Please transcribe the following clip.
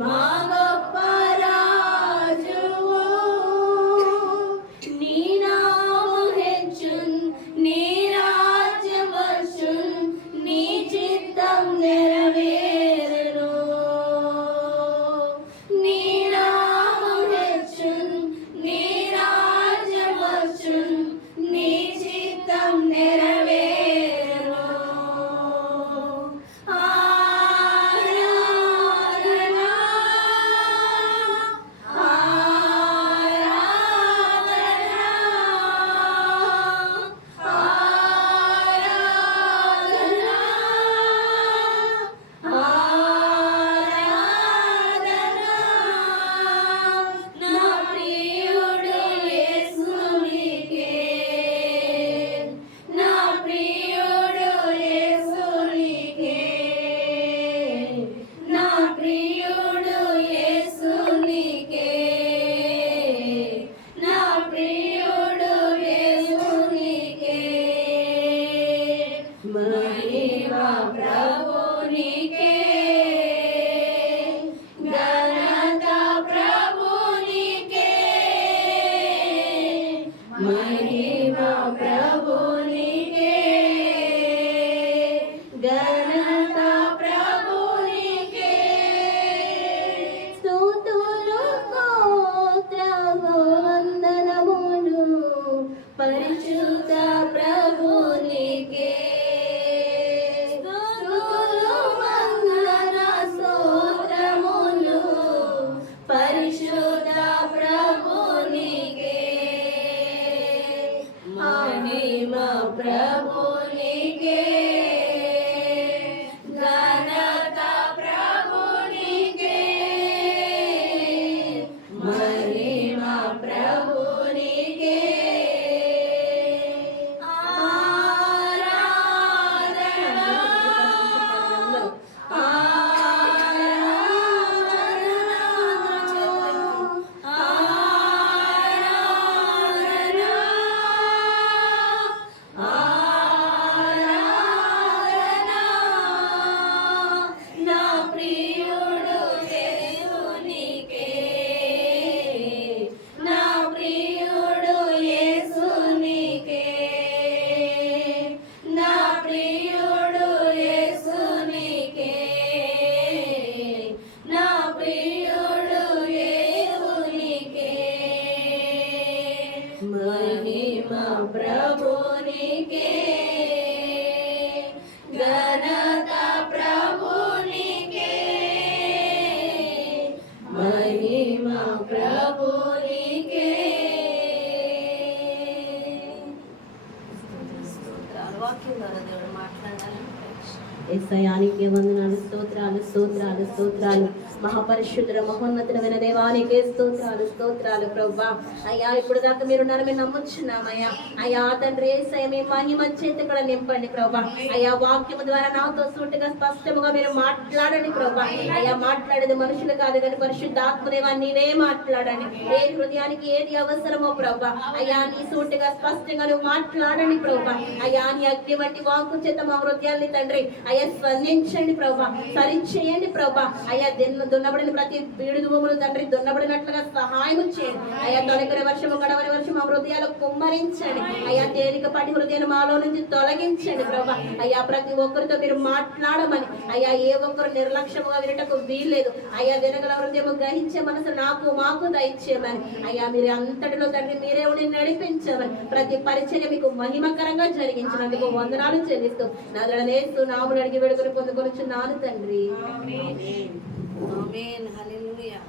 Mama యేసయ్యానికి వందనాలు, స్తోత్రాలు స్తోత్రాలు స్తోత్రాలు. మహాపరిశుద్ధుడ మహోన్నతుడమైన దేవానికి స్తోత్రాలు స్తోత్రాలు ప్రభా. అయ్యా ఇప్పుడు దాకా మీరున్నారు, మేము నమ్ముచున్నామయ్యా. అయ్యా తండ్రి యేసయ్య మీ మహిమ చేత కూడా నింపండి ప్రభా. అయ్యా వాక్యము ద్వారా నాతో సూటిగా స్పష్టముగా మీరు మాట్లాడండి ప్రభా. అయ్యా మాట్లాడేది మనుషులు కాదు కానీ పరిశుద్ధాత్మదేవా నీవే మాట్లాడండి. ఏ హృదయానికి ఏది అవసరమో ప్రభా అయ్యా నీ సూటిగా స్పష్టంగా నువ్వు మాట్లాడండి ప్రభా. అయ్యా నీ అగ్ని వంటి వాక్కు చేత మా హృదయాల్ని తండ్రి అయ్యా స్పందించండి ప్రభా, సరిచేయండి ప్రభా. అయ్యా దున్నబడిన ప్రతి బీడు భూములు తండ్రి దున్నబడినట్లుగా సహాయం చేయండి. అయ్యా తొలకరి వర్షము గడవని వర్షం మా హృదయాలు కుమ్మరించండి. అయ్యా తేలికపాటి హృదయాన్ని మాలో నుంచి తొలగించండి ప్రభా. అయ్యా ప్రతి ఒక్కరితో మీరు మాట్లాడమని అయ్యా ఏ ఒక్కరు నిర్లక్ష్యముగా వినటకు వీల్లేదు. అయ్యా వినగల హృదయము గ్రహించే మనసు నాకు మాకు దయచేయమని అయ్యా మీరు అంతటిలో తండ్రి మీరే ఉండి నడిపించమని ప్రతి పరిచర్య మీకు మహిమకరంగా జరిగించినందుకు వందనాలు చెల్లిస్తూ నజరేస్తూ నామమున అడిగి వేడుకొని పొందుకొనుచున్నాను తండ్రి. ఆమేన్. హల్లెలూయా.